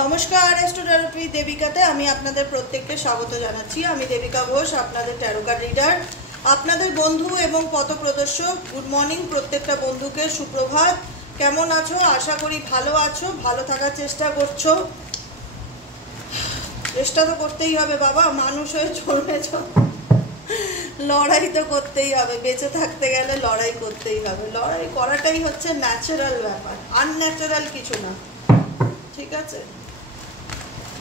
নমস্কার অ্যাস্ট্রোথেরাপি দেবিকাতে আমি আপনাদের প্রত্যেককে স্বাগত জানাচ্ছি। আমি দেবিকা ঘোষ, আপনাদের ট্যারো কার্ড রিডার, আপনাদের বন্ধু এবং পথপ্রদর্শক। গুড মর্নিং প্রত্যেকটা বন্ধুকে, সুপ্রভাত। কেমন আছো? আশা করি ভালো আছো, ভালো থাকার চেষ্টা করছো। চেষ্টা তো করতেই হবে বাবা, মানুষ হয়ে চলবে, লড়াই তো করতেই হবে। বেঁচে থাকতে গেলে লড়াই করতেই হবে। লড়াই করাটাই হচ্ছে ন্যাচারাল ব্যাপার, আনন্যাচারাল কিছু না, ঠিক আছে?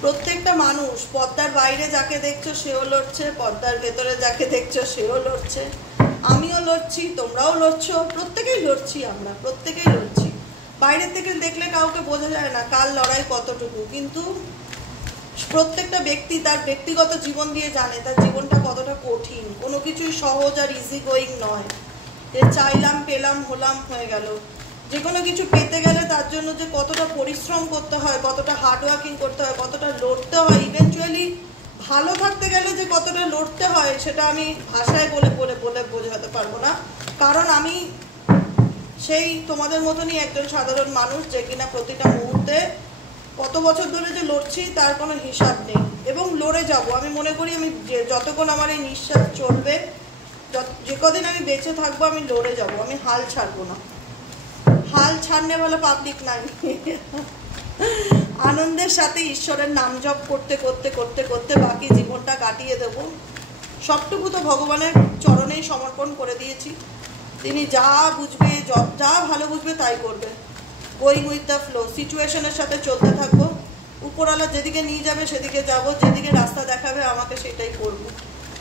প্রত্যেকটা মানুষ, পর্দার বাইরে যাকে দেখছো সেও লড়ছে, পর্দার ভেতরে যাকে দেখছো সেও লড়ছে, আমিও লড়ছি, তোমরাও লড়ছো, প্রত্যেকেই লড়ছি, আমরা প্রত্যেকেই লড়ছি। বাইরের থেকে দেখলে কাউকে বোঝা যায় না কার লড়াই কতটুকু, কিন্তু প্রত্যেকটা ব্যক্তি তার ব্যক্তিগত জীবন দিয়ে জানে তার জীবনটা কতটা কঠিন। কোনো কিছুই সহজ আর ইজি গোয়িং নয়, যে চাইলাম পেলাম হলাম হয়ে গেল। যে কোনো কিছু পেতে গেলে তার জন্য যে কতটা পরিশ্রম করতে হয়, কতটা হার্ডওয়ার্কিং করতে হয়, কতটা লড়তে হয়, ইভেনচুয়ালি ভালো থাকতে গেলে যে কতটা লড়তে হয় সেটা আমি ভাষায় বলে বলে বলে বোঝাতে পারবো না। কারণ আমি সেই তোমাদের মতনই একজন সাধারণ মানুষ, যে কিনা প্রতিটা মুহূর্তে কত বছর ধরে যে লড়ছি তার কোনো হিসাব নেই, এবং লড়ে যাব। আমি মনে করি আমি যতক্ষণ আমার এই নিঃশ্বাস চলবে, যে কদিন আমি বেঁচে থাকবো, আমি লড়ে যাব, আমি হাল ছাড়বো না। হাল ছাড়নে ভালো পাবলিক নাই, আনন্দের সাথে ঈশ্বরের নাম জপ করতে করতে করতে করতে বাকি জীবনটা কাটিয়ে দেব। সবটুকু তো ভগবানের চরণেই সমর্পণ করে দিয়েছি। তিনি যা বুঝবে, যা ভালো বুঝবে তাই করবে। গোয়িং উইথ দ্য ফ্লো, সিচুয়েশনের সাথে চলতে থাকবো। উপরওয়ালা যেদিকে নিয়ে যাবে সেদিকে যাব, যেদিকে রাস্তা দেখাবে আমাকে সেটাই করব।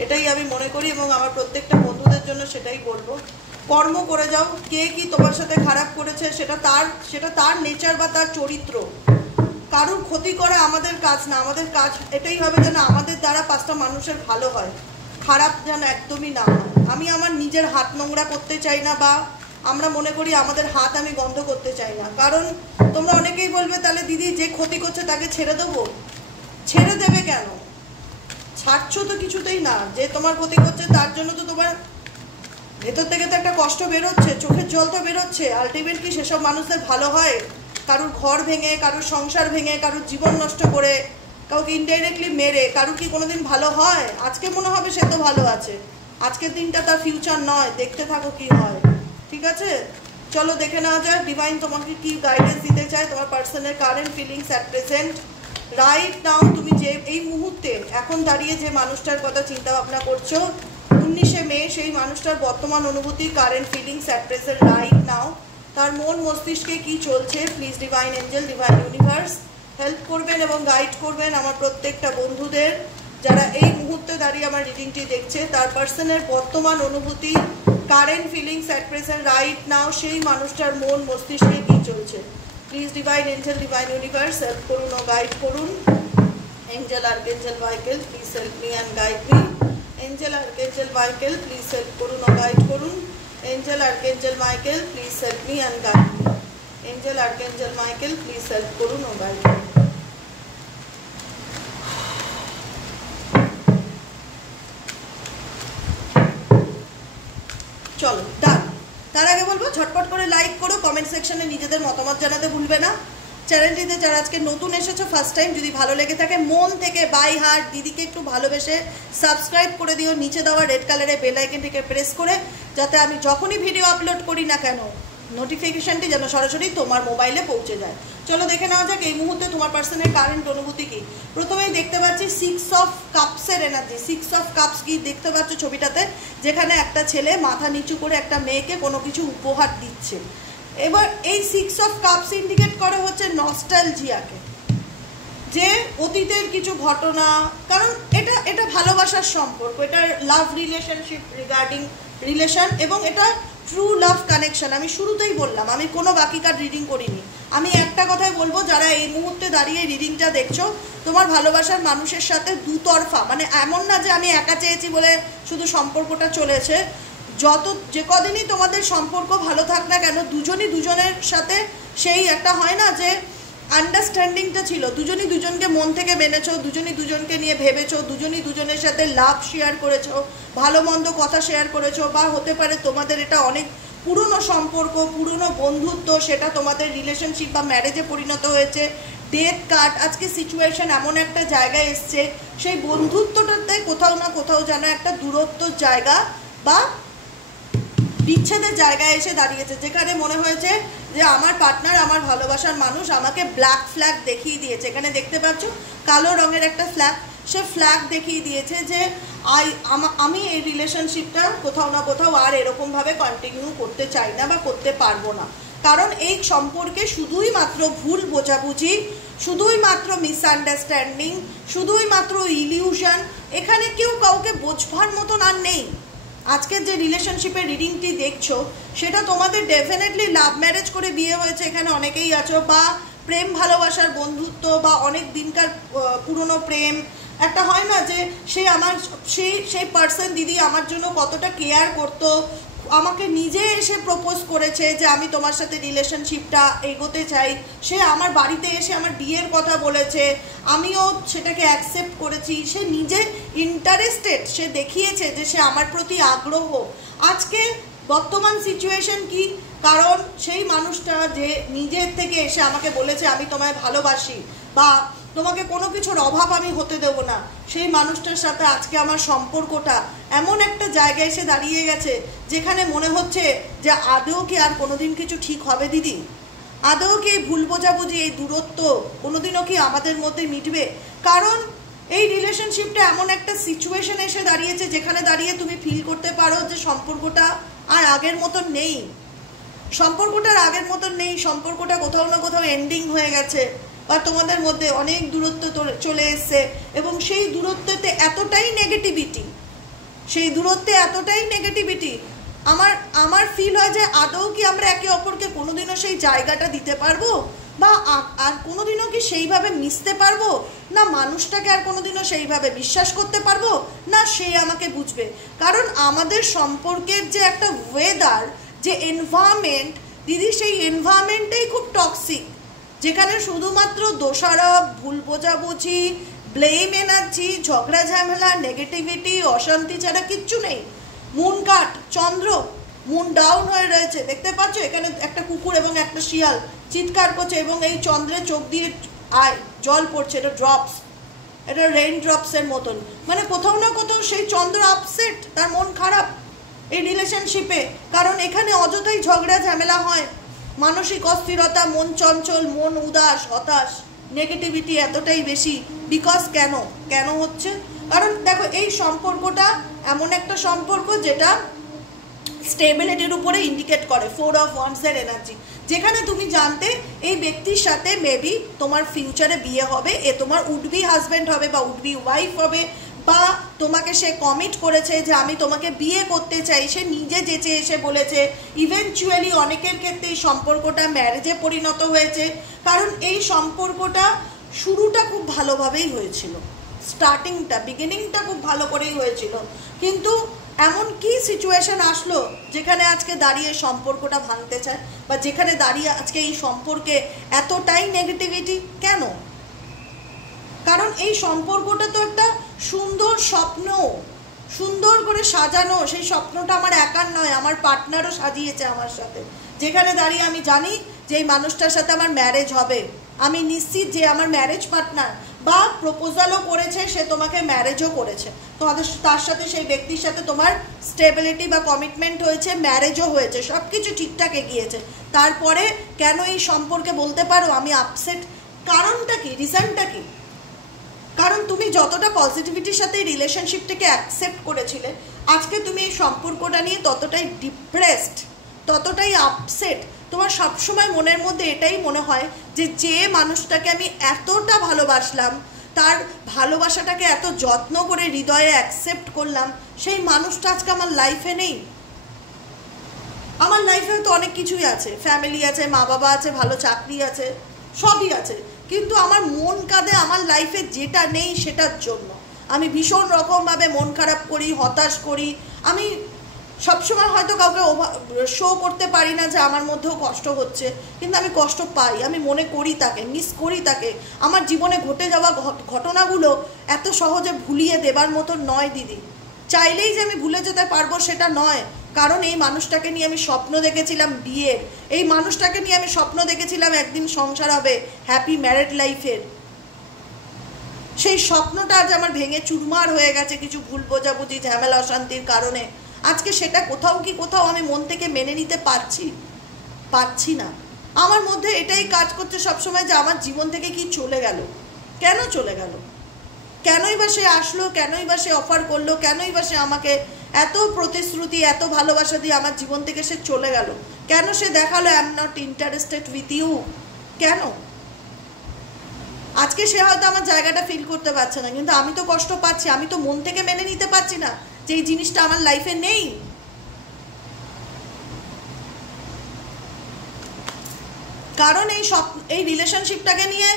এটাই আমি মনে করি, এবং আমার প্রত্যেকটা বন্ধুদের জন্য সেটাই বলবো। কর্ম করে যাও। কে কি তোমার সাথে খারাপ করেছে সেটা তার নেচার বা তার চরিত্র। কারুর ক্ষতি করা আমাদের কাজ না। আমাদের কাজ এটাই হবে যেন আমাদের দ্বারা পাঁচটা মানুষের ভালো হয়, খারাপ যেন একদমই না হয়। আমি আমার নিজের হাত নোংরা করতে চাই না, বা আমরা মনে করি আমাদের হাত আমি বন্ধ করতে চাই না। কারণ তোমরা অনেকেই বলবে, তাহলে দিদি যে ক্ষতি করছে তাকে ছেড়ে দেবো। ছেড়ে দেবে কেন? ছাড়ছো তো কিছুতেই না। যে তোমার ক্ষতি করছে তার জন্য তো তোমার ভেতর থেকে তো একটা কষ্ট বেরোচ্ছে, চোখের জল তো বেরোচ্ছে। আলটিমেটলি সেসব মানুষদের ভালো হয়? কারুর ঘর ভেঙে, কারুর সংসার ভেঙে, কারুর জীবন নষ্ট করে, কাউকে ইনডাইরেক্টলি মেরে কারুর কি কোনোদিন ভালো হয়? আজকে মনে হবে সে তো ভালো আছে, আজকের দিনটা তার ফিউচার নয়। দেখতে থাকো কি হয়, ঠিক আছে? চলো দেখে নেওয়া যাক ডিভাইন তোমাকে কি গাইডেন্স দিতে চায় তোমার পার্সনের current feelings at present right নাও। তুমি যে এই মুহূর্তে এখন দাঁড়িয়ে যে মানুষটার কথা চিন্তা ভাবনা করছো 19শে মে, সেই মানুষটার বর্তমান অনুভূতি, current feelings at present right নাও, তার মন মস্তিষ্কে কি চলছে। Please divine angel, divine universe help করবেন এবং গাইড করবেন আমার প্রত্যেকটা বন্ধুদের, যারা এই মুহূর্তে দাঁড়িয়ে আমার রিডিংটি দেখছে। তার পার্সনের বর্তমান অনুভূতি, current feelings at present right now, সেই মানুষটার মন মস্তিষ্কে কি চলছে। Please divine angel, divine universe help করুন ও গাইড করুন। Angel, archangel, Michael please help me and guide me. Angel, archangel, Michael please help করুন ও গাইড করুন। Angel, archangel, Michael please help me and guide me. Angel, archangel, Michael please help করুন ও guide me. চলো ডান। তার আগে বলবো ঝটপট করে লাইক করো, কমেন্ট সেকশনে নিজেদের মতামত জানাতে ভুলবে না। চ্যানেলটিতে যারা আজকে নতুন এসেছো, ফার্স্ট টাইম, যদি ভালো লেগে থাকে মন থেকে বাই হার্ট দিদিকে একটু ভালোবেসে সাবস্ক্রাইব করে দিও, নিচে দেওয়া রেড কালারের বেল আইকনটিকে প্রেস করে, যাতে আমি যখনই ভিডিও আপলোড করি না কেন নোটিফিকেশনটি যেন সরাসরি তোমার মোবাইলে পৌঁছে যায়। চলো দেখে নেওয়া যাক এই মুহূর্তে তোমার পার্সনের কারেন্ট অনুভূতি কি। প্রথমেই দেখতে পাচ্ছি 6 অফ কাপসের এনার্জি। 6 অফ কাপস কি দেখতে পাচ্ছ ছবিটাতে, যেখানে একটা ছেলে মাথা নিচু করে একটা মেয়েকে কোনো কিছু উপহার দিচ্ছে। এবার এই 6 অফ কাপস ইন্ডিকেট করে হচ্ছে নস্টালজিয়াকে, যে অতীতের কিছু ঘটনা। কারণ এটা ভালোবাসার সম্পর্ক, এটা লাভ রিলেশনশিপ, রিগার্ডিং রিলেশন, এবং এটা ট্রু লাভ কানেকশন। আমি শুরুতেই বললাম আমি কোনো বাকি কার্ড রিডিং করিনি। আমি একটা কথাই বলবো, যারা এই মুহূর্তে দাঁড়িয়ে রিডিংটা দেখছো, তোমার ভালোবাসার মানুষের সাথে দুতরফা, মানে এমন না যে আমি একা চেয়েছি বলে শুধু সম্পর্কটা চলেছে। যে কদিনই তোমাদের সম্পর্ক ভালো থাক না কেন, দুজনই দুজনের সাথে সেই একটা হয় না যে আন্ডারস্ট্যান্ডিংটা ছিল, দুজনই দুজনকে মন থেকে মেনেছো, দুজনই দুজনকে নিয়ে ভেবেছো, দুজনই দুজনের সাথে লাভ শেয়ার করেছো, ভালো মন্দ কথা শেয়ার করেছো, বা হতে পারে তোমাদের এটা অনেক পুরনো সম্পর্ক, পুরনো বন্ধুত্ব, সেটা তোমাদের রিলেশনশিপ বা ম্যারেজে পরিণত হয়েছে। ডেথ কার্ড, আজকে সিচুয়েশন এমন একটা জায়গায় এসছে, সেই বন্ধুত্বটাতে কোথাও না কোথাও যেন একটা দূরত্বর জায়গা বা বিচ্ছেদের জায়গায় এসে দাঁড়িয়েছে, যেখানে মনে হয়েছে যে আমার পার্টনার, আমার ভালোবাসার মানুষ আমাকে ব্ল্যাক ফ্ল্যাগ দেখিয়ে দিয়েছে। এখানে দেখতে পাচ্ছ কালো রঙের একটা ফ্ল্যাগ, সে ফ্ল্যাগ দেখিয়ে দিয়েছে যে আমি এই রিলেশনশিপটা কোথাও না কোথাও আর এরকমভাবে কন্টিনিউ করতে চাই না বা করতে পারবো না। কারণ এই সম্পর্কে শুধুই মাত্র ভুল বোঝাবুঝি, শুধুই মাত্র মিসআন্ডারস্ট্যান্ডিং, শুধুই মাত্র ইলিউশন, এখানে কেউ কাউকে বোঝবার মতন আর নেই। আজকের যে রিলেশনশিপের রিডিংটি দেখছো সেটা তোমাদের ডেফিনেটলি লাভ ম্যারেজ করে বিয়ে হয়েছে, এখানে অনেকেই আছো, বা প্রেম ভালোবাসার বন্ধুত্ব বা অনেক দিনকার পুরনো প্রেম। একটা হয় না যে সেই পার্সন দিদি আমার জন্য কতটা কেয়ার করতো, আমাকে নিজে এসে প্রপোজ করেছে যে আমি তোমার সাথে রিলেশনশিপটা এগোতে চাই, সে আমার বাড়িতে এসে আমার বিয়ের কথা বলেছে, আমিও সেটাকে অ্যাকসেপ্ট করেছি, সে নিজে ইন্টারেস্টেড, সে দেখিয়েছে যে সে আমার প্রতি আগ্রহ। আজকে বর্তমান সিচুয়েশন কি? কারণ সেই মানুষটা যে নিজের থেকে এসে আমাকে বলেছে আমি তোমায় ভালোবাসি বা তোমাকে কোনো কিছুর অভাব আমি হতে দেব না, সেই মানুষটার সাথে আজকে আমার সম্পর্কটা এমন একটা জায়গায় এসে দাঁড়িয়ে গেছে যেখানে মনে হচ্ছে যে আদৌ কি আর কোনোদিন কিছু ঠিক হবে দিদি? আদৌ কি এই ভুল বোঝাবুঝি, এই দূরত্ব কোনোদিনও কি আমাদের মধ্যে মিটবে? কারণ এই রিলেশনশিপটা এমন একটা সিচুয়েশন এসে দাঁড়িয়েছে যেখানে দাঁড়িয়ে তুমি ফিল করতে পারো যে সম্পর্কটা আর আগের মতন নেই, সম্পর্কটার আগের মতন নেই, সম্পর্কটা কোথাও না কোথাও এন্ডিং হয়ে গেছে বা তোমাদের মধ্যে অনেক দূরত্ব চলে এসছে। এবং সেই দূরত্বতে এতটাই নেগেটিভিটি, সেই দূরত্বে এতটাই নেগেটিভিটি, আমার ফিল হয় যে আদৌ কি আমরা একে অপরকে কোনোদিনও সেই জায়গাটা দিতে পারবো বা আর কোনোদিনও কি সেইভাবে মিশতে পারবো না, মানুষটাকে আর কোনোদিনও সেইভাবে বিশ্বাস করতে পারবো না, সে আমাকে বুঝবে। কারণ আমাদের সম্পর্কের যে একটা ওয়েদার, যে এনভায়রনমেন্ট দিদি, সেই এনভায়রনমেন্টটাই খুব টক্সিক, যেখানে শুধুমাত্র দোষারোপ, ভুল বোঝাবুঝি, ব্লেম এনার্জি, ঝগড়া ঝামেলা, নেগেটিভিটি, অশান্তি ছাড়া কিচ্ছু নেই। মুন কাট, চন্দ্র মুন ডাউন হয়ে রয়েছে, দেখতে পাচ্ছ এখানে একটা কুকুর এবং একটা শিয়াল চিৎকার করছে এবং এই চন্দ্রের চোখ দিয়ে জল পড়ছে, এটা ড্রপস, এটা রেইন ড্রপসের মতন। মানে কোথাও না কোথাও সেই চন্দ্র আপসেট, তার মন খারাপ এই রিলেশনশিপে। কারণ এখানে অযথাই ঝগড়া ঝামেলা হয়, মানসিক অস্থিরতা, মন চঞ্চল, মন উদাস, হতাশ, নেগেটিভিটি এতটাই বেশি। বিকজ কেন হচ্ছে? কারণ দেখো এই সম্পর্কটা এমন একটা সম্পর্ক যেটা স্টেবিলিটির উপরে ইন্ডিকেট করে, 4 of Wands এর এনার্জি, যেখানে তুমি জানতে এই ব্যক্তির সাথে মেবি তোমার ফিউচারে বিয়ে হবে, এ তোমার উড বি হাজব্যান্ড হবে বা উড বি ওয়াইফ হবে, বা তোমাকে সে কমিট করেছে যে আমি তোমাকে বিয়ে করতে চাই, সে নিজে যেচে এসে বলেছে। ইভেনচুয়ালি অনেকের ক্ষেত্রে এই সম্পর্কটা ম্যারেজে পরিণত হয়েছে, কারণ এই সম্পর্কটা শুরুটা খুব ভালোভাবেই হয়েছিল, বিগিনিংটা খুব ভালো করেই হয়েছিল, কিন্তু এমন কি সিচুয়েশন আসলো যেখানে আজকে দাঁড়িয়ে সম্পর্কটা ভাঙতে চায় বা যেখানে দাঁড়িয়ে আজকে এই সম্পর্কে এতটাই নেগেটিভিটি কেন? কারণ এই সম্পর্কটা তো একটা সুন্দর স্বপ্ন, সুন্দর করে সাজানো, সেই স্বপ্নটা আমার একার নয়, আমার পার্টনারও সাজিয়েছে আমার সাথে, যেখানে দাঁড়িয়ে আমি জানি যে এই মানুষটার সাথে আমার ম্যারেজ হবে, আমি নিশ্চিত যে আমার ম্যারেজ পার্টনার, বা প্রপোজালও করেছে, সে তোমাকে ম্যারেজও করেছে, তার সাথে সেই ব্যক্তির সাথে তোমার স্টেবিলিটি বা কমিটমেন্ট হয়েছে, ম্যারেজও হয়েছে, সব কিছু ঠিকঠাক এগিয়েছে। তারপরে কেন এই সম্পর্কে বলতে পারো আমি আপসেট? কারণটা কি, রিজনটা কি? কারণ তুমি যতটা পজিটিভিটির সাথে এই রিলেশনশিপটাকে অ্যাকসেপ্ট করেছিলে, আজকে তুমি এই সম্পর্কটা নিয়ে ততটাই ডিপ্রেসড, ততটাই আপসেট। তোমার সবসময় মনের মধ্যে এটাই মনে হয় যে মানুষটাকে আমি এতটা ভালোবাসলাম, তার ভালোবাসাটাকে এত যত্ন করে হৃদয়ে অ্যাকসেপ্ট করলাম, সেই মানুষটা আজকে আমার লাইফে নেই। আমার লাইফে তো অনেক কিছুই আছে, ফ্যামিলি আছে, মা বাবা আছে, ভালো চাকরি আছে, সবই আছে, কিন্তু আমার মন কাঁদে আমার লাইফে যেটা নেই সেটার জন্য। আমি ভীষণ রকমভাবে মন খারাপ করি, হতাশ করি। আমি সবসময় হয়তো কাউকে শো করতে পারি না যে আমার মধ্যেও কষ্ট হচ্ছে, কিন্তু আমি কষ্ট পাই, আমি মনে করি তাকে, মিস করি তাকে। আমার জীবনে ঘটে যাওয়া ঘটনাগুলো এত সহজে ভুলিয়ে দেবার মতো নয় দিদি। চাইলেই যে আমি ভুলে যেতে পারবো সেটা নয়, কারণ এই মানুষটাকে নিয়ে আমি স্বপ্ন দেখেছিলাম বিয়ের, এই মানুষটাকে নিয়ে আমি স্বপ্ন দেখেছিলাম একদিন সংসার হবে, হ্যাপি ম্যারেড লাইফের। সেই স্বপ্নটা আজ আমার ভেঙে চুরমার হয়ে গেছে কিছু ভুল বোঝাবুঝি, ঝামেলা, অশান্তির কারণে। আজকে সেটা কোথাও আমি মন থেকে মেনে নিতে পারছি না। আমার মধ্যে এটাই কাজ করছে সবসময় যে আমার জীবন থেকে কি চলে গেল, কেন চলে গেল, কেনই বা সে আসলো, কেনই বা সে অফার করলো, কেনই বা সে আমাকে এত প্রতিশ্রুতি, এত ভালোবাসা দিয়ে আমার জীবন থেকে সে চলে গেল, কেন সে দেখালো I am not interested with you, কেন? আজকে সে হয়তো আমার জায়গাটা ফিল করতে পারছে না, কিন্তু আমি তো কষ্ট পাচ্ছি, আমি তো মন থেকে মেনে নিতে পারছি না যে এই জিনিসটা আমার লাইফে নেই। কারণ এই রিলেশনশিপটাকে নিয়ে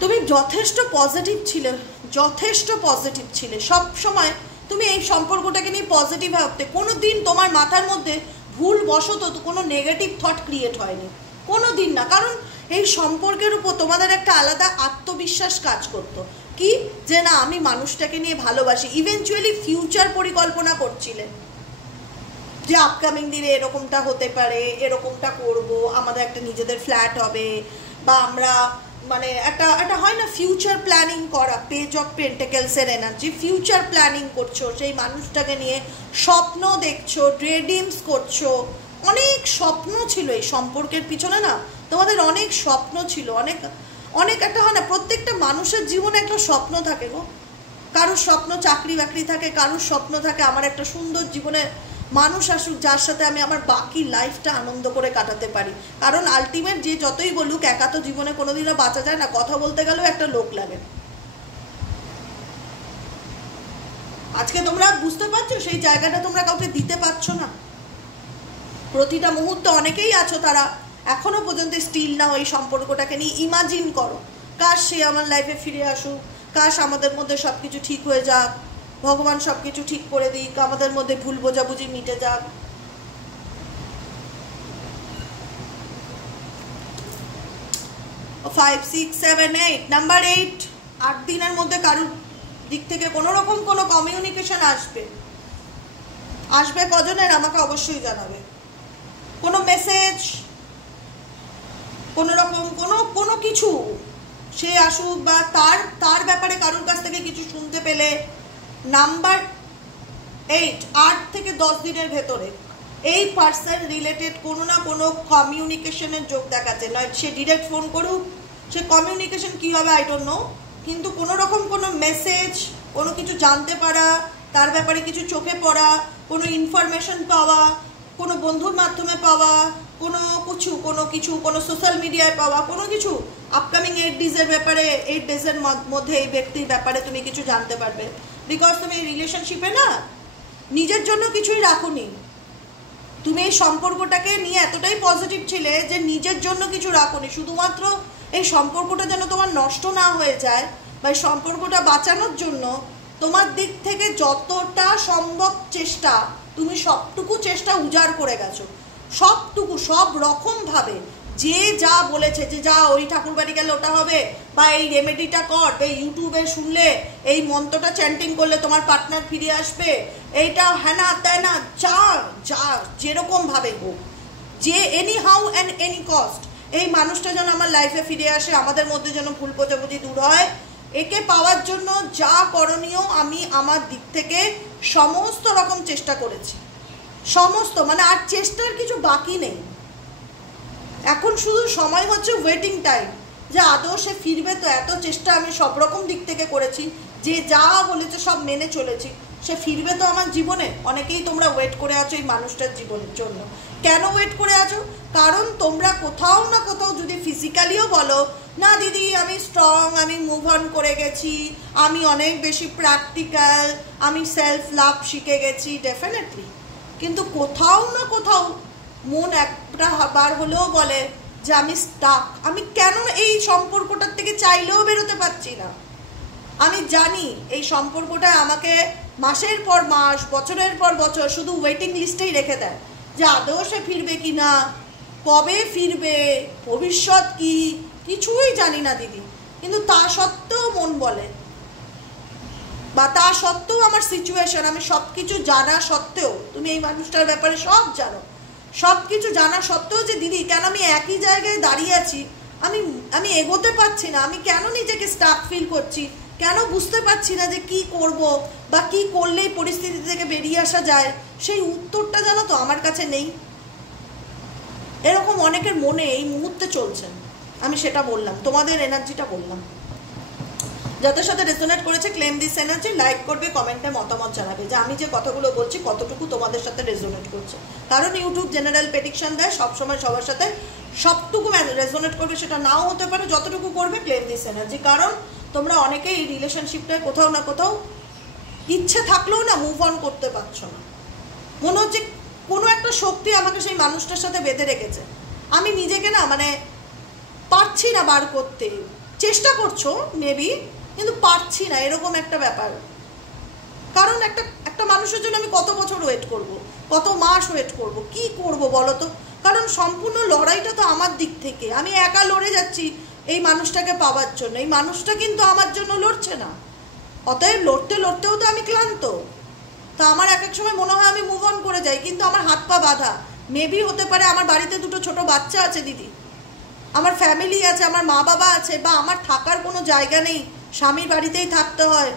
তুমি যথেষ্ট পজিটিভ ছিলে সব সময়। তুমি এই সম্পর্কটাকে নিয়ে পজিটিভ ভাবতে, কোনো দিন তোমার মাথার মধ্যে ভুলবশত কোনো নেগেটিভ থট ক্রিয়েট হয়নি, কোনো দিন না। কারণ এই সম্পর্কের উপর তোমাদের একটা আলাদা আত্মবিশ্বাস কাজ করতো, কি যে না আমি মানুষটাকে নিয়ে ভালোবাসি। ইভেনচুয়ালি ফিউচার পরিকল্পনা করছিলে যে আপকামিং দিনে এরকমটা হতে পারে, এরকমটা করব, আমাদের একটা নিজেদের ফ্ল্যাট হবে, বা আমরা মানে একটা হয় না ফিউচার প্ল্যানিং করা, পেজ অফ পেন্টাকেলসের এনার্জি, ফিউচার প্ল্যানিং করছো, সেই মানুষটাকে নিয়ে স্বপ্ন দেখছো, ড্রিমস করছো, অনেক স্বপ্ন ছিল এই সম্পর্কের পিছনে না, তোমাদের অনেক স্বপ্ন ছিল, অনেক একটা হয় না, প্রত্যেকটা মানুষের জীবনে একটা স্বপ্ন থাকে গো। কারোর স্বপ্ন চাকরি বাকরি থাকে, কারোর স্বপ্ন থাকে আমার একটা সুন্দর জীবনে মানুষ আসুক যার সাথে আমি আমার বাকি লাইফটা আনন্দ করে কাটাতে পারি। কারণ আলটিমেট যে যতই বলুক একা তো জীবনে কোনোদিনও বাঁচা যায় না, কথা বলতে গেলেও একটা লোক লাগে। আজকে তোমরা বুঝতে পারছো সেই জায়গাটা তোমরা কাউকে দিতে পারছো না। প্রতিটা মুহূর্তে অনেকেই আছো তারা এখনো পর্যন্ত স্টিল না ওই সম্পর্কটাকে নিয়ে ইমাজিন করো, কাশ সে আমার লাইফে ফিরে আসুক, কাশ আমাদের মধ্যে সব কিছু ঠিক হয়ে যাক, ভগবান সব কিছু ঠিক করে দিক, আমাদের মধ্যে ভুল বোঝাবুঝি মিটে যাক। 5, 6, 7, 8 নাম্বার 8, 8 দিনের মধ্যে কারোর দিক থেকে কোনো রকম কোনো কমিউনিকেশন আসবে কজনের আমাকে অবশ্যই জানাবে। কোনো মেসেজ, কোনো রকম কোনো কিছু সে আসুক বা তার ব্যাপারে কারোর কাছ থেকে কিছু শুনতে পেলে। নাম্বার 8, 8 থেকে 10 দিনের ভেতরে এই পার্সন রিলেটেড কোনো না কোনো কমিউনিকেশনের যোগ দেখাচ্ছে। নয় সে ডিরেক্ট ফোন করুক, সে কমিউনিকেশন কী হবে আই ডোন্ট নো, কিন্তু কোনো রকম কোনো মেসেজ, কোনো কিছু জানতে পারা, তার ব্যাপারে কিছু চোখে পড়া, কোনো ইনফরমেশন পাওয়া, কোনো বন্ধুর মাধ্যমে পাওয়া, কোনো সোশ্যাল মিডিয়ায় পাওয়া, কোনো কিছু আপকামিং 8 ডেজের ব্যাপারে, 8 ডেজের মধ্যে এই ব্যক্তির ব্যাপারে তুমি কিছু জানতে পারবে। বিকজ তুমি এই রিলেশনশিপে না নিজের জন্য কিছুই রাখোনি, তুমি এই সম্পর্কটাকে নিয়ে এতটাই পজিটিভ ছিলে যে নিজের জন্য কিছু রাখোনি, শুধুমাত্র এই সম্পর্কটা যেন তোমার নষ্ট না হয়ে যায় বা এই সম্পর্কটা বাঁচানোর জন্য তোমার দিক থেকে যতটা সম্ভব চেষ্টা, তুমি সবটুকু চেষ্টা উজাড় করে গেছো, সবটুকু সব রকমভাবে। যে যা বলেছে যে যা ওই ঠাকুর বাড়ি গেলে ওটা হবে, বা এই রেমেডিটা কর, বা ইউটিউবে শুনলে এই মন্ত্রটা চ্যান্টিং করলে তোমার পার্টনার ফিরে আসবে, এইটা হ্যানা ত্যানা, যা যেরকমভাবে হোক, যে any how and any cost এই মানুষটা যেন আমার লাইফে ফিরে আসে, আমাদের মধ্যে যেন ভুল বোঝাবুঝি দূর হয়, একে পাওয়ার জন্য যা করণীয় আমি আমার দিক থেকে সমস্ত রকম চেষ্টা করেছি, সমস্ত, মানে আর চেষ্টার কিছু বাকি নেই। এখন শুধু সময় হচ্ছে ওয়েটিং টাইম, যে আদৌ সে ফিরবে তো। এত চেষ্টা আমি সব রকম দিক থেকে করেছি, যে যা বলেছে সব মেনে চলেছি, সে ফিরবে তো আমার জীবনে। অনেকেই তোমরা ওয়েট করে আছো এই মানুষটার জীবনের জন্য। কেন ওয়েট করে আছো? কারণ তোমরা কোথাও না কোথাও যদি ফিজিক্যালিও বলো না দিদি আমি স্ট্রং, আমি মুভ অন করে গেছি, আমি অনেক বেশি প্র্যাকটিক্যাল, আমি সেলফ লাভ শিখে গেছি, ডেফিনেটলি, কিন্তু কোথাও না কোথাও মন একটা বার হলেও বলে যে আমি স্টাক, আমি কেন এই সম্পর্কটার থেকে চাইলেও বেরোতে পারছি না। আমি জানি এই সম্পর্কটা আমাকে মাসের পর মাস, বছরের পর বছর শুধু ওয়েটিং লিস্টেই রেখে দেয়, যে আদৌ সে ফিরবে কি না, কবে ফিরবে, ভবিষ্যৎ কি, কিছুই জানি না দিদি, কিন্তু তা সত্ত্বেও মন বলে বা তা সত্ত্বেও আমার সিচুয়েশন, আমি সব কিছু জানা সত্ত্বেও, তুমি এই মানুষটার ব্যাপারে সব জানো, সব কিছু জানা সত্ত্বেও যে দিদি কেন আমি একই জায়গায় দাঁড়িয়ে আছি, আমি এগোতে পারছি না, আমি কেন নিজেকে স্টাক ফিল করছি, কেন বুঝতে পারছি না যে কি করব বা কি করলেই পরিস্থিতি থেকে বেরিয়ে আসা যায়, সেই উত্তরটা জানো তো আমার কাছে নেই। এরকম অনেকের মনে এই মুহূর্তে চলছে। আমি সেটা বললাম, তোমাদের এনার্জিটা বললাম। যাদের সাথে রেজোনেট করেছে ক্লেম দিস এনার্জি, লাইক করবে, কমেন্টে মতামত জানাবে যে আমি যে কথাগুলো বলছি কতটুকু তোমাদের সাথে রেজোনেট করছে। কারণ ইউটিউব জেনারেল প্রেডিকশন দেয়, সবসময় সবার সাথে সবটুকু রেজোনেট করবে সেটা নাও হতে পারে, যতটুকু করবে ক্লেম দিস এনার্জি। কারণ তোমরা অনেকেই এই রিলেশনশিপটায় কোথাও না কোথাও ইচ্ছে থাকলেও না মুভ অন করতে পারছো না। মনে হচ্ছে কোনো একটা শক্তি আমাকে সেই মানুষটার সাথে বেঁধে রেখেছে, আমি নিজেকে না মানে পারছি না বার করতে। চেষ্টা করছো মেবি, কিন্তু পারছি না, এরকম একটা ব্যাপার। কারণ একটা মানুষের জন্য আমি কত বছর ওয়েট করব, কত মাস ওয়েট করব, কি করব বলো তো? কারণ সম্পূর্ণ লড়াইটা তো আমার দিক থেকে, আমি একা লড়ে যাচ্ছি এই মানুষটাকে পাওয়ার জন্য, এই মানুষটা কিন্তু আমার জন্য লড়ছে না। অতএব লড়তে লড়তেও তো আমি ক্লান্ত। তা আমার এক এক সময় মনে হয় আমি মুভ অন করে যাই, কিন্তু আমার হাত পা বাঁধা। মেবি হতে পারে আমার বাড়িতে দুটো ছোট বাচ্চা আছে দিদি, আমার ফ্যামিলি আছে, আমার মা বাবা আছে, বা আমার থাকার কোনো জায়গা নেই, স্বামীর বাড়িতেই থাকতে হয়।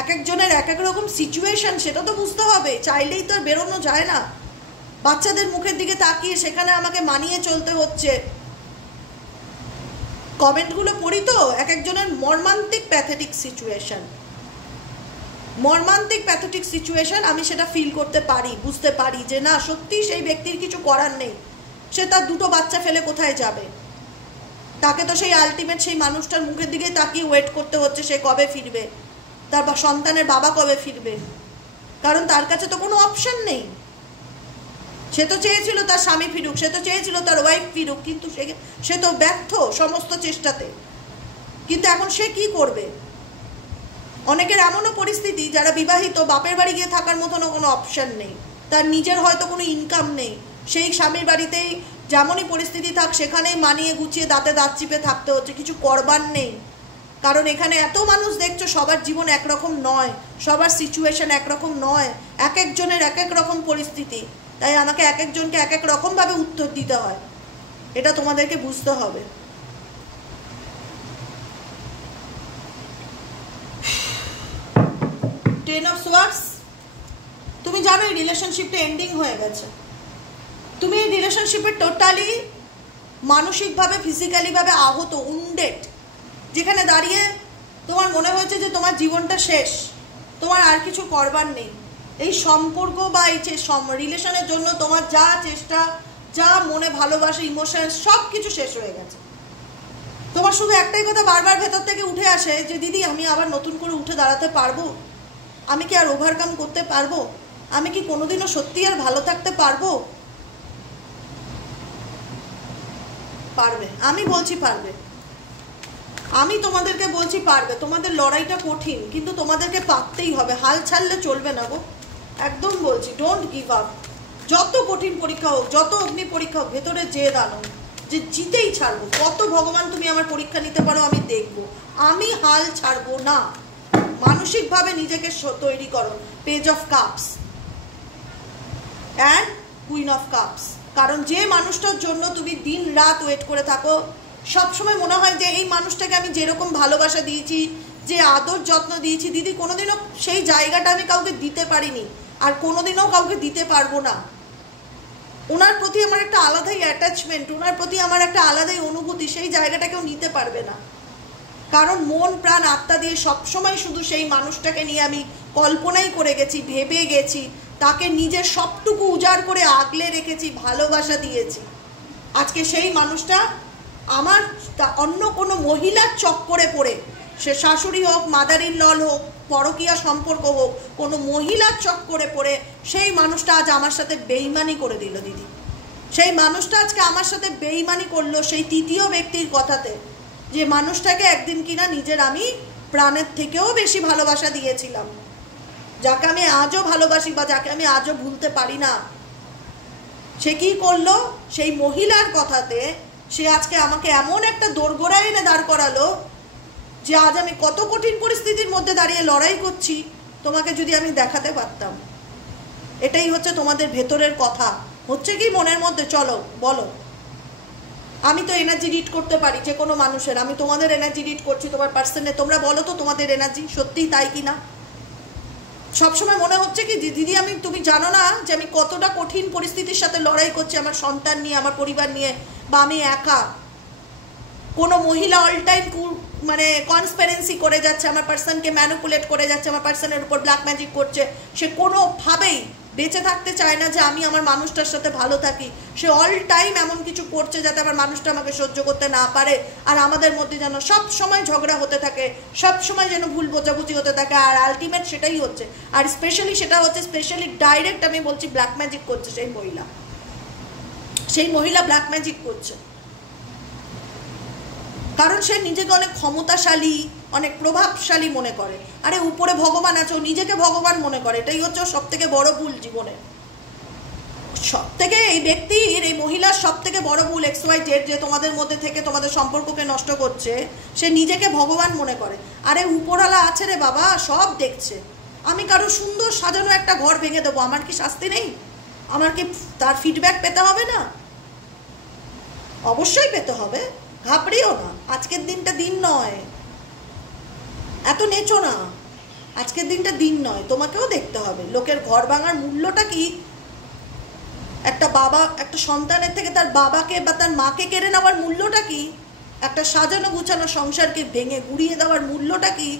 এক একজনের এক এক রকম সিচুয়েশন, সেটা তো বুঝতে হবে, চাইলেই তো আর বেরোনো যায় না। বাচ্চাদের মুখের দিকে তাকিয়ে সেখানে আমাকে মানিয়ে চলতে হচ্ছে। কমেন্টগুলো পড়ি তো এক একজনের মর্মান্তিক প্যাথেটিক সিচুয়েশন, মর্মান্তিক প্যাথেটিক সিচুয়েশন। আমি সেটা ফিল করতে পারি, বুঝতে পারি যে না সত্যি সেই ব্যক্তির কিছু করার নেই, সে তার দুটো বাচ্চা ফেলে কোথায় যাবে, তাকে তো সেই আলটিমেট সেই মানুষটার মুখের দিকে তাকিয়ে ওয়েট করতে হচ্ছে সে কবে ফিরবে, তার সন্তানের বাবা কবে ফিরবে। কারণ তার কাছে তো কোনো অপশন নেই। সে তো চেয়েছিল তার স্বামী ফিরুক, সে তো চেয়েছিল তার ওয়াইফ ফিরুক, কিন্তু সে তো ব্যর্থ সমস্ত চেষ্টাতে। কিন্তু এখন সে কি করবে? অনেকের এমনও পরিস্থিতি যারা বিবাহিত, বাপের বাড়ি গিয়ে থাকার মতনও কোনো অপশন নেই, তার নিজের হয়তো কোনো ইনকাম নেই, সেই স্বামীর বাড়িতেই যেমনই পরিস্থিতি থাক সেখানেই মানিয়ে গুছিয়ে দাঁতে দাঁত চিপে থাকতে হচ্ছে, কিছু করবার নেই। কারণ এখানে এত মানুষ দেখছো, সবার জীবন একরকম নয়, সবার সিচুয়েশন একরকম নয়, এক একজনের এক এক রকম পরিস্থিতি। তাই আমাকে এক একজনকে এক এক রকমভাবে উত্তর দিতে হয়, এটা তোমাদেরকে বুঝতে হবে। টেন অফ সোয়ার্ডস, তুমি জানো এই রিলেশনশিপটা এন্ডিং হয়ে গেছে। তুমি এই রিলেশনশিপে টোটালি মানসিকভাবে ফিজিক্যালিভাবে আহত, উন্ডেড, যেখানে দাঁড়িয়ে তোমার মনে হয়েছে যে তোমার জীবনটা শেষ, তোমার আর কিছু করবার নেই। এই সম্পর্ক বা এই রিলেশনের জন্য তোমার যা চেষ্টা, যা মনে ভালোবাসা, ইমোশন সব কিছু শেষ হয়ে গেছে। তোমার শুধু একটাই কথা বারবার ভেতর থেকে উঠে আসে যে দিদি আমি আবার নতুন করে উঠে দাঁড়াতে পারবো, আমি কি আর ওভারকাম করতে পারবো, আমি কি কোনোদিনও সত্যি আর ভালো থাকতে পারবো? পারবে, আমি বলছি পারবে, আমি তোমাদেরকে বলছি পারবে। তোমাদের লড়াইটা কঠিন, কিন্তু তোমাদেরকে পারতেই হবে, হাল ছাড়লে চলবে না গো, একদম বলছি। ডোন্ট গিভ আপ, যত কঠিন পরীক্ষা হোক, যত অগ্নি পরীক্ষা হোক, ভেতরে জেদ আনো যে জিতেই ছাড়বো। কত ভগবান তুমি আমার পরীক্ষা নিতে পারো আমি দেখবো, আমি হাল ছাড়বো না। মানসিকভাবে নিজেকে তৈরি করো। Page of cups and queen of cups. কারণ যে মানুষটার জন্য তুমি দিন রাত ওয়েট করে থাকো, সবসময় মনে হয় যে এই মানুষটাকে আমি যেরকম ভালোবাসা দিয়েছি, যে আদর যত্ন দিয়েছি দিদি, কোনোদিনও সেই জায়গাটা আমি কাউকে দিতে পারিনি, আর কোনোদিনও কাউকে দিতে পারবো না। ওনার প্রতি আমার একটা আলাদাই অ্যাটাচমেন্ট, ওনার প্রতি আমার একটা আলাদাই অনুভূতি, সেই জায়গাটা কেউ নিতে পারবে না। কারণ মন প্রাণ আত্মা দিয়ে সবসময় শুধু সেই মানুষটাকে নিয়ে আমি কল্পনাই করে গেছি, ভেবে গেছি, তাকে নিজের সবটুকু উজাড় করে আগলে রেখেছি, ভালোবাসা দিয়েছি। আজকে সেই মানুষটা আমার অন্য কোনো মহিলার চক্করে পড়ে, সে শাশুড়ি হোক, মাদার ইন ল হোক, পরকীয়া সম্পর্ক হোক, কোনো মহিলার চক্করে পড়ে সেই মানুষটা আজ আমার সাথে বেইমানি করে দিল দিদি। সেই মানুষটা আজকে আমার সাথে বেইমানি করলো সেই তৃতীয় ব্যক্তির কথাতে, যে মানুষটাকে একদিন কিনা নিজের আমি প্রাণের থেকেও বেশি ভালোবাসা দিয়েছিলাম, যাকে আমি আজও ভালোবাসি বা যাকে আমি আজও ভুলতে পারি না। সে কি করলো? সেই মহিলার কথাতে সে আজকে আমাকে এমন একটা দোরগোড়ায় এনে দাঁড় করালো যে আজ আমি কত কঠিন পরিস্থিতির মধ্যে দাঁড়িয়ে লড়াই করছি, তোমাকে যদি আমি দেখাতে পারতাম। এটাই হচ্ছে তোমাদের ভেতরের কথা, হচ্ছে কি মনের মধ্যে। চলো বলো, আমি তো এনার্জি রিড করতে পারি যে কোনো মানুষের, আমি তোমাদের এনার্জি রিড করছি তোমার পার্সনে, তোমরা বলো তো তোমাদের এনার্জি সত্যিই তাই কি না। সবসময় মনে হচ্ছে কি দিদি তুমি জানো না যে আমি কতটা কঠিন পরিস্থিতির সাথে লড়াই করছি আমার সন্তান নিয়ে, আমার পরিবার নিয়ে, বা আমি একা। কোনো মহিলা অল টাইম মানে কনস্পিরেন্সি করে যাচ্ছে, আমার পার্সনকে ম্যানিপুলেট করে যাচ্ছে, আমার পার্সনের উপর ব্ল্যাক ম্যাজিক করছে। সে কোনোভাবেই বেঁচে থাকতে চায় না যে আমি আমার মানুষটার সাথে ভালো থাকি। সে অল টাইম এমন কিছু করছে যাতে আমার মানুষটা আমাকে সহ্য করতে না পারে, আর আমাদের মধ্যে যেন সব সময় ঝগড়া হতে থাকে, সব সময় যেন ভুল বোঝাবুঝি হতে থাকে। আর আলটিমেট সেটাই হচ্ছে। আর সেটা হচ্ছে স্পেশালি ডাইরেক্ট আমি বলছি ব্ল্যাক ম্যাজিক করছে সেই মহিলা ব্ল্যাক ম্যাজিক করছে। কারণ সে নিজেকে অনেক ক্ষমতাশালী, অনেক প্রভাবশালী মনে করে। আরে উপরে ভগবান আছে, ও নিজেকে ভগবান মনে করে। এটাই হচ্ছে সব থেকে বড় ভুল জীবনে। সব থেকে এই ব্যক্তির, এই মহিলার সব থেকে বড় ভুল XYZ, যে তোমাদের মধ্যে থেকে তোমাদের সম্পর্ককে নষ্ট করছে। সে নিজেকে ভগবান মনে করে। আরে উপরওয়ালা আছে রে বাবা, সব দেখছে। আমি কারো সুন্দর সাজানো একটা ঘর ভেঙে দেবো, আমার কি শাস্তি নেই? আমার কি তার ফিডব্যাক পেতে হবে না? অবশ্যই পেতে হবে। ঘাবড়িও না, আজকের দিনটা দিন নয়, এত নেচো না। আজকের দিনটা দিন নয়, তোমাকেও দেখতে হবে লোকের ঘর ভাঙার মূল্যটা কি। একটা বাবা একটা সন্তানের থেকে তার বাবাকে বা তার মাকে কেড়ে নেওয়ার মূল্যটা কি। একটা সাজানো গুছানো সংসারকে ভেঙে গুড়িয়ে দেওয়ার মূল্যটা কি।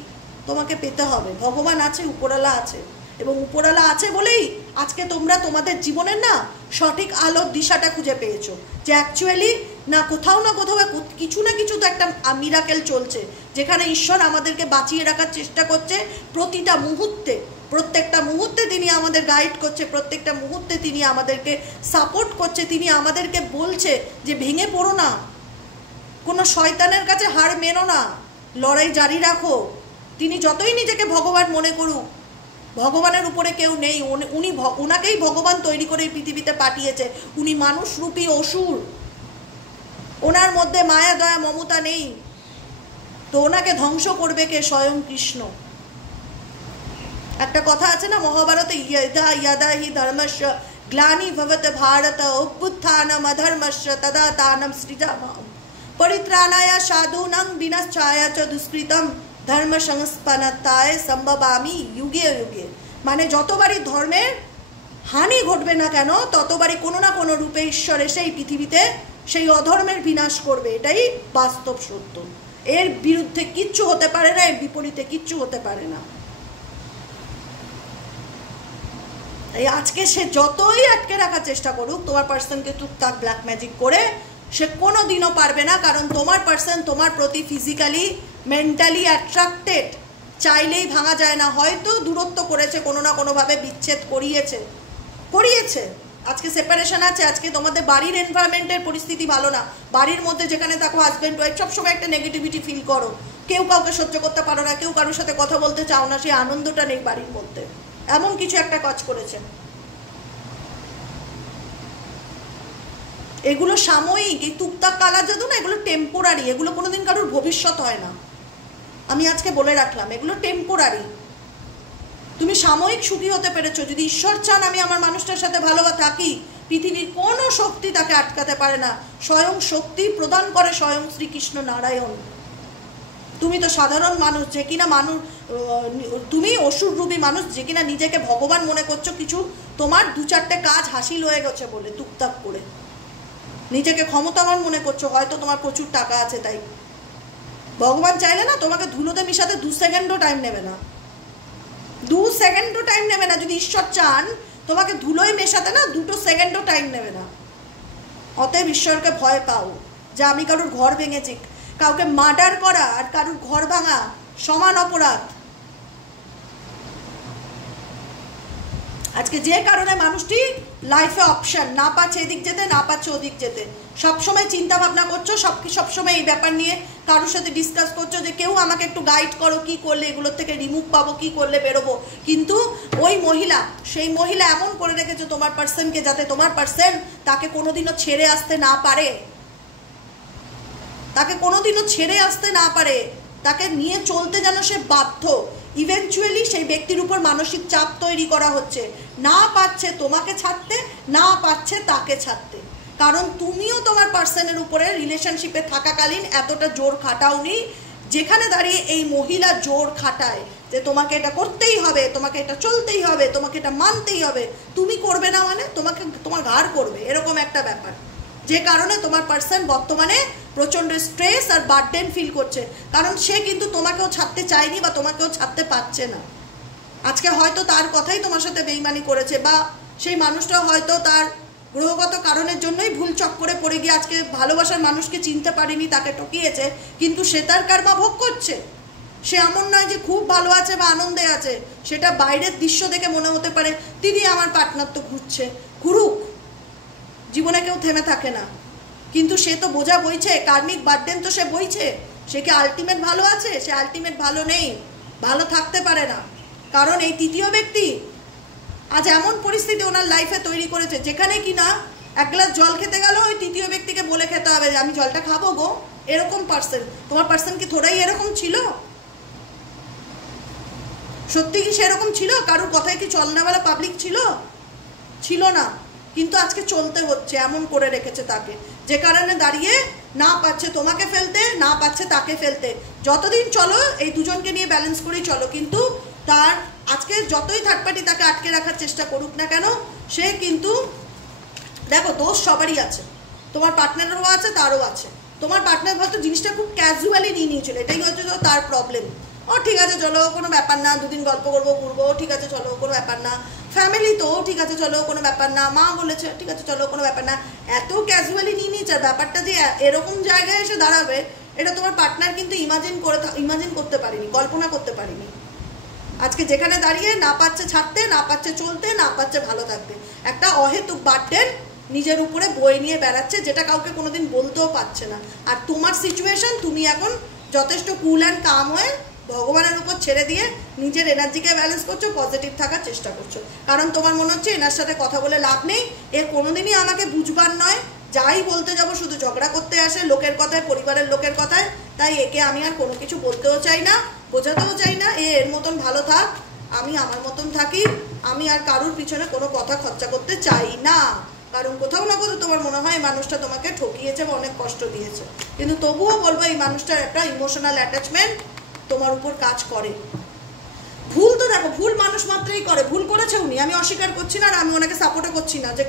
তোমাকে পেতে হবে। ভগবান আছে, উপরওয়ালা আছে, এবং উপরওয়ালা আছে বলেই আজকে তোমরা তোমাদের জীবনের না সঠিক আলোর দিশাটা খুঁজে পেয়েছো। যে অ্যাকচুয়ালি না কোথাও কিছু না কিছু তো একটা মিরাকেল চলছে, যেখানে ঈশ্বর আমাদেরকে বাঁচিয়ে রাখার চেষ্টা করছে প্রতিটা মুহূর্তে। প্রত্যেকটা মুহূর্তে তিনি আমাদের গাইড করছে, প্রত্যেকটা মুহূর্তে তিনি আমাদেরকে সাপোর্ট করছে। তিনি আমাদেরকে বলছে যে ভেঙে পড়ো না, কোনো শয়তানের কাছে হার মেনো না, লড়াই জারি রাখো। তিনি যতই নিজেকে ভগবান মনে করুক, ভগবানের উপরে কেউ নেই। ওনাকেই ভগবান তৈরি করে পৃথিবীতে পাঠিয়েছে। উনি মানুষরূপী অসুর, ওনার মধ্যে মায়া দয়া মমতা নেই। তো ওনাকে ধ্বংস করবে কে? স্বয়ং কৃষ্ণ। একটা কথা আছে না মহাভারতে, ইয়দা ইয়দা হি ধর্মস্য গ্লানি ভবত ভারত অভ্যুত্থানম অধর্মস্য তদা তানম সৃজামহম পরিত্রাণায় সাধূনাং বিনাশ্চায় চ দুষ্কৃতম ধর্ম সংস্পন্নতায় সম্ভবামি যুগে যুগে। মানে যতবারই ধর্মের হানি ঘটবে না কেন, ততবারই কোনো না কোনো রূপে ঈশ্বর এসে এই পৃথিবীতে সেই অধর্মের বিনাশ করবে। এটাই বাস্তব সত্য। এর বিরুদ্ধে কিচ্ছু হতে পারে না, এর বিপরীতে কিচ্ছু হতে পারে না। এই আজকে সে যতই আটকে রাখার চেষ্টা করুক তোমার পার্সনকে টুকটাক ব্ল্যাক ম্যাজিক করে, সে কোনো দিনও পারবে না। কারণ তোমার পার্সন তোমার প্রতি ফিজিক্যালি মেন্টালি অ্যাট্রাক্টেড, চাইলেই ভাঙা যায় না। হয়তো দূরত্ব করেছে, কোনো না কোনোভাবে বিচ্ছেদ করিয়েছে। আজকে সেপারেশন আছে, আজকে তোমাদের বাড়ির এনভায়রনমেন্টের পরিস্থিতি ভালো না। বাড়ির মধ্যে যেখানে থাকো হাজব্যান্ড ওয়াইফ, সবসময় একটা নেগেটিভিটি ফিল করো, কেউ কাউকে সহ্য করতে পারো না, কেউ কারোর সাথে কথা বলতে চাও না, সেই আনন্দটা নেই বাড়ির মধ্যে। এমন কিছু একটা কাজ করেছে। এগুলো সাময়িক, এই টুকটাক কালা জাদু না, এগুলো টেম্পোরারি, এগুলো কোনোদিন কারোর ভবিষ্যৎ হয় না। আমি আজকে বলে রাখলাম, এগুলো টেম্পোরারি। তুমি সাময়িক সুখী হতে পেরেছো। যদি ঈশ্বর চান আমি আমার মানুষটার সাথে ভালো থাকি, পৃথিবীর কোনো শক্তি তাকে আটকাতে পারে না। স্বয়ং শক্তি প্রদান করে স্বয়ং শ্রীকৃষ্ণ নারায়ণ। তুমি তো সাধারণ মানুষ, যে কিনা তুমি অসুররূপী মানুষ, যে কিনা নিজেকে ভগবান মনে করছো। কিছু তোমার 2-4টে কাজ হাসিল হয়ে গেছে বলে টুকটাক করে নিজেকে ক্ষমতাবান মনে করছো। হয়তো তোমার প্রচুর টাকা আছে তাই। ভগবান চাইলে না তোমাকে ধুলোতে মিশাতে 2 সেকেন্ডও টাইম নেবে না, 2 সেকেন্ডও টাইম নেবে না। যদি ঈশ্বর চান তোমাকে ধুলোয় মেশাতে না 2 সেকেন্ডও টাইম নেবে না। অতএব ঈশ্বরকে ভয় পাও। যে আমি কারোর ঘর ভেঙেছি, কাউকে মার্ডার করা আর কারোর ঘর ভাঙা সমান অপরাধ। আজকে যে কারণে মানুষটি লাইফে অপশন না পাচ্ছে, এদিক যেতে না পাচ্ছে ওদিক যেতে, সবসময় চিন্তা ভাবনা করছো, সবসময় এই ব্যাপার নিয়ে কারোর সাথে ডিসকাস করছো যে কেউ আমাকে একটু গাইড করো, কি করলে এগুলোর থেকে রিমুভ পাবো, কি করলে বেরোবো। কিন্তু ওই মহিলা, সেই মহিলা এমন করে রেখেছে তোমার পার্সনকে, যাতে তোমার পার্সন তাকে কোনোদিনও ছেড়ে আসতে না পারে, তাকে কোনোদিনও ছেড়ে আসতে না পারে। তাকে নিয়ে চলতে যেন সে বাধ্য। ইভেনচুয়ালি সেই ব্যক্তির উপর মানসিক চাপ তৈরি করা হচ্ছে, না পাচ্ছে তোমাকে ছাড়তে, না পাচ্ছে তাকে ছাড়তে। কারণ তুমিও তোমার পার্সনের উপরে রিলেশনশিপে থাকাকালীন এতটা জোর খাটাওনি যেখানে দাঁড়িয়ে এই মহিলা জোর খাটায় যে তোমাকে এটা করতেই হবে, তোমাকে এটা চলতেই হবে, তোমাকে এটা মানতেই হবে। তুমি করবে না মানে তোমাকে তোমার ঘাড় করবে, এরকম একটা ব্যাপার। যে কারণে তোমার পার্সন বর্তমানে প্রচণ্ড স্ট্রেস আর বার্ডেন ফিল করছে, কারণ সে কিন্তু তোমাকেও ছাড়তে চায়নি বা তোমাকেও ছাড়তে পারছে না। আজকে হয়তো তার কথাই তোমার সাথে বেইমানি করেছে, বা সেই মানুষটা হয়তো তার গ্রহগত কারণের জন্যই ভুল চক্করে পড়ে গিয়ে আজকে ভালোবাসার মানুষকে চিনতে পারেনি, তাকে ঠকিয়েছে, কিন্তু সে তার কার্মা ভোগ করছে। সে এমন নয় যে খুব ভালো আছে বা আনন্দে আছে, সেটা বাইরের দৃশ্য দেখে মনে হতে পারে তিনি আমার পার্টনার তো ঘুরছে, ঘুরুক, জীবনে কেউ থেমে থাকে না, কিন্তু সে তো বোঝা বইছে, কার্মিক বার্ডেন তো সে বইছে। সে কি আলটিমেট ভালো আছে? সে আলটিমেট ভালো নেই, ভালো থাকতে পারে না, কারণ এই তৃতীয় ব্যক্তি আজ এমন পরিস্থিতি ওনার লাইফে তৈরি করেছে যেখানে কিনা এক গ্লাস জল খেতে গেল ওই তৃতীয় ব্যক্তিকে বলে খেতে হবে যে আমি জলটা খাবো গো। এরকম পার্সন তোমার পার্সন কি থোড়াই এরকম ছিল? সত্যি কি সেরকম ছিল? কারোর কথায় কি চলনাওয়ালা পাবলিক ছিল? ছিল না, কিন্তু আজকে চলতে হচ্ছে, এমন করে রেখেছে তাকে, যে কারণে দাঁড়িয়ে না পাচ্ছে তোমাকে ফেলতে, না পাচ্ছে তাকে ফেলতে। যতদিন চলো এই দুজনকে নিয়ে ব্যালেন্স করেই চলো, কিন্তু তার আজকে যতই থার্ড পার্টি তাকে আটকে রাখার চেষ্টা করুক না কেন, সে কিন্তু দেখো দোষ সবারই আছে, তোমার পার্টনারেরও আছে, তারও আছে। তোমার পার্টনার হয়তো জিনিসটা খুব ক্যাজুয়ালি নিয়ে নিয়েছিল, এটাই হচ্ছে তার প্রবলেম। ও ঠিক আছে চলো কোনো ব্যাপার না, দুদিন গল্প করবো ঘুরবো, ঠিক আছে চলো কোনো ব্যাপার না, ফ্যামিলি তো ঠিক আছে চলো কোনো ব্যাপার না, মা বলেছে ঠিক আছে চলো কোনো ব্যাপার না, এত ক্যাজুয়ালি নিয়ে নিয়েছে। ব্যাপারটা যে এরকম জায়গায় এসে দাঁড়াবে এটা তোমার পার্টনার কিন্তু ইমাজিন করতে পারিনি, কল্পনা করতে পারিনি। আজকে যেখানে দাঁড়িয়ে না পাচ্ছে ছাড়তে, না পাচ্ছে চলতে, না পাচ্ছে ভালো থাকতে, একটা অহেতুক বার্ডেন নিজের উপরে বয়ে নিয়ে বেড়াচ্ছে, যেটা কাউকে কোনোদিন বলতেও পারছে না। আর তোমার সিচুয়েশন, তুমি এখন যথেষ্ট কুল অ্যান্ড কাম হয়ে ভগবানের উপর ছেড়ে দিয়ে নিজের এনার্জিকে ব্যালেন্স করছো, পজিটিভ থাকার চেষ্টা করছো। কারণ তোমার মনে হচ্ছে এনার সাথে কথা বলে লাভ নেই, এর কোনোদিনই আমাকে বুঝবার নয়, যাই বলতে যাব শুধু ঝগড়া করতে আসে, লোকের কথায়, পরিবারের লোকের কথায়, তাই একে আমি আর কোনো কিছু বলতেও চাই না, বোঝাতেও চাই না। এর মতন ভালো থাক, আমি আমার মতন থাকি, আমি আর কারুর পিছনে কোনো কথা খরচা করতে চাই না। কারণ কোথাও না কোথাও তোমার মনে হয় এই মানুষটা তোমাকে ঠকিয়েছে বা অনেক কষ্ট দিয়েছে, কিন্তু তবুও বলবো এই মানুষটার একটা ইমোশনাল অ্যাটাচমেন্ট তোমার উপর কাজ করে। ভুল তো দেখো ভুল মানুষ মাত্রই করে, ভুল করেছে উনি, আমি অস্বীকার করছি না, আর আমি ওনাকে সাপোর্টও করছি না যে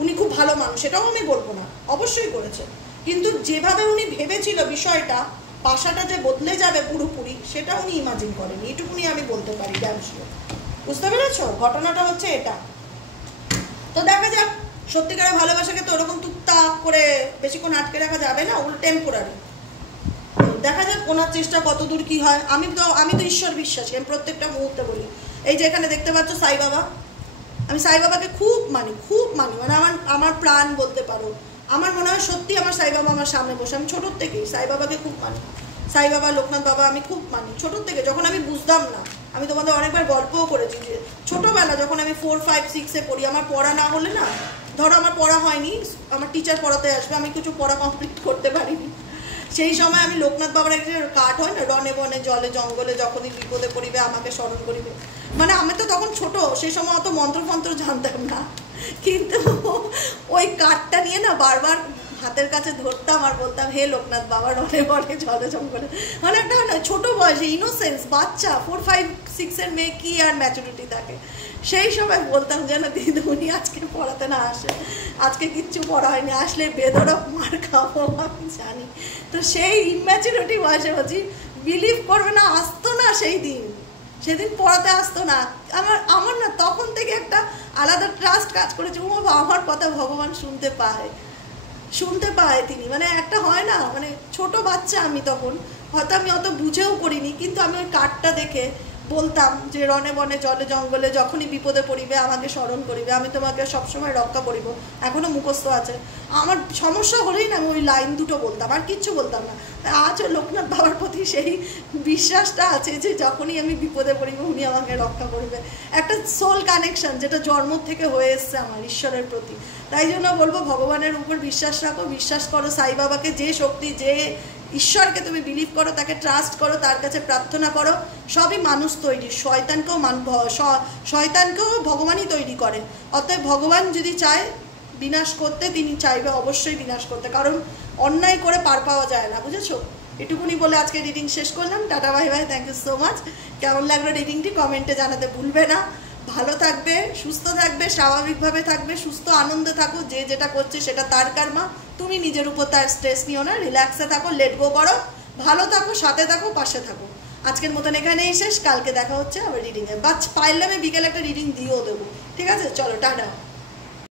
উনি খুব ভালো মানুষ, সেটাও আমি বলবো না, অবশ্যই করেছে। কিন্তু যেভাবে উনি ভেবেছিল বিষয়টা, পাশাটা যে বদলে যাবে পুরোপুরি, সেটা উনি ইমাজিন করেনি, এটুকুনি আমি বলতে পারি ড্যাম শিওর। বুঝতে পেরেছো? ঘটনাটা হচ্ছে এটা। তো দেখা যাক, সত্যিকারের ভালোবাসাকে তো ওরকম টুকটাক করে বেশিক্ষণ আটকে রাখা যাবে না, টেম্পোরারি। দেখা যাক ওনার চেষ্টা কতদূর কি হয়। আমি তো ঈশ্বর বিশ্বাসী, আমি প্রত্যেকটা মুহূর্তে বলি। এই যে এখানে দেখতে পাচ্ছ সাই বাবা, আমি সাই বাবাকে খুব মানি, মানে আমার প্রাণ বলতে পারো। আমার মনে হয় সত্যি আমার সাই বাবা আমার সামনে বসে, আমি ছোটোর থেকেই সাই বাবাকে খুব মানি। সাই বাবা, লোকনাথ বাবা আমি খুব মানি ছোটোর থেকে, যখন আমি বুঝতাম না। আমি তোমাদের অনেকবার গল্পও করেছি যে ছোটোবেলা যখন আমি 4, 5, 6-এ পড়ি, আমার পড়া না হলে না, ধরো আমার পড়া হয়নি, আমার টিচার পড়াতে আসবে, আমি কিছু পড়া কমপ্লিট করতে পারিনি, সেই সময় আমি লোকনাথ বাবার একটা কাঠ হয় না, রনে বনে জলে জঙ্গলে যখনই বিপদে পড়িবে আমাকে স্মরণ করিবে, মানে আমি তো তখন ছোট, সেই সময় অত মন্ত্রফন্ত্র জানতাম না, কিন্তু ওই কাঠটা নিয়ে না বারবার হাতের কাছে ধরতাম আর বলতাম হে লোকনাথ বাবা রনে বনে জলে জঙ্গলে। মানে একটা ছোট বয়সে ইনোসেন্স, বাচ্চা 4, 5, 6-এর মেয়ে কি আর ম্যাচুরিটি থাকে, সেই সময় বলতাম যেন দিদিমণি আজকে পড়াতে না আসে, আজকে কিচ্ছু পড়া হয়নি, আসলে বেধড়ক মার খাবো আমি জানি। তো সেই ইম্যাচুরিটি বয়সে বলছি, বিলিভ করবে না, আসতো না সেদিন পড়াতে আসতো না। আমার না তখন থেকে একটা আলাদা ট্রাস্ট কাজ করেছে, ও বাবা আমার কথা ভগবান শুনতে পায় তিনি, মানে একটা হয় না, মানে ছোট বাচ্চা আমি তখন, হয়তো আমি অত বুঝেও করিনি, কিন্তু আমি ওই কার্ডটা দেখে বলতাম যে রনে বনে জলে জঙ্গলে যখনই বিপদে পড়িবে আমাকে স্মরণ করিবে, আমি তোমাকে সবসময় রক্ষা করিব, এখনও মুখস্থ আছে। আমার সমস্যা হলেই না আমি ওই লাইন দুটো বলতাম, আর কিচ্ছু বলতাম না। আজও লোকনাথ বাবার প্রতি সেই বিশ্বাসটা আছে যে যখনই আমি বিপদে পড়িব উনি আমাকে রক্ষা করবে, একটা সোল কানেকশন যেটা জন্ম থেকে হয়ে এসছে আমার ঈশ্বরের প্রতি। তাই জন্য বলবো ভগবানের উপর বিশ্বাস রাখো, বিশ্বাস করো সাই বাবাকে, যে শক্তি যে ঈশ্বরকে তুমি বিলিভ করো, তাকে ট্রাস্ট করো, তার কাছে প্রার্থনা করো। সবই মানুষ তৈরি, শয়তানকেও ভগবানই তৈরি করে। অতএব ভগবান যদি চায় বিনাশ করতে, তিনি চাইবে অবশ্যই বিনাশ করতে, কারণ অন্যায় করে পার পাওয়া যায় না, বুঝেছো? এটুকুনি বলে আজকে রিডিং শেষ করলাম। Ta-ta, bye bye, thank you so much. কেমন লাগলো রিডিংটি কমেন্টে জানাতে ভুলবে না। ভালো থাকবে, সুস্থ থাকবে, স্বাভাবিকভাবে থাকবে, সুস্থ আনন্দে থাকো। যে যেটা করছে সেটা তার কার্মা, তুমি নিজের উপর তার স্ট্রেস নিও না, রিল্যাক্সে থাকো, লেট গো করো, ভালো থাকো, সাথে থাকো, পাশে থাকো। আজকের মতন এখানেই শেষ, কালকে দেখা হচ্ছে আবার রিডিংয়ে। পারলে আমি বিকেলে একটা রিডিং দিয়েও দেবো, ঠিক আছে? চলো, টাটা।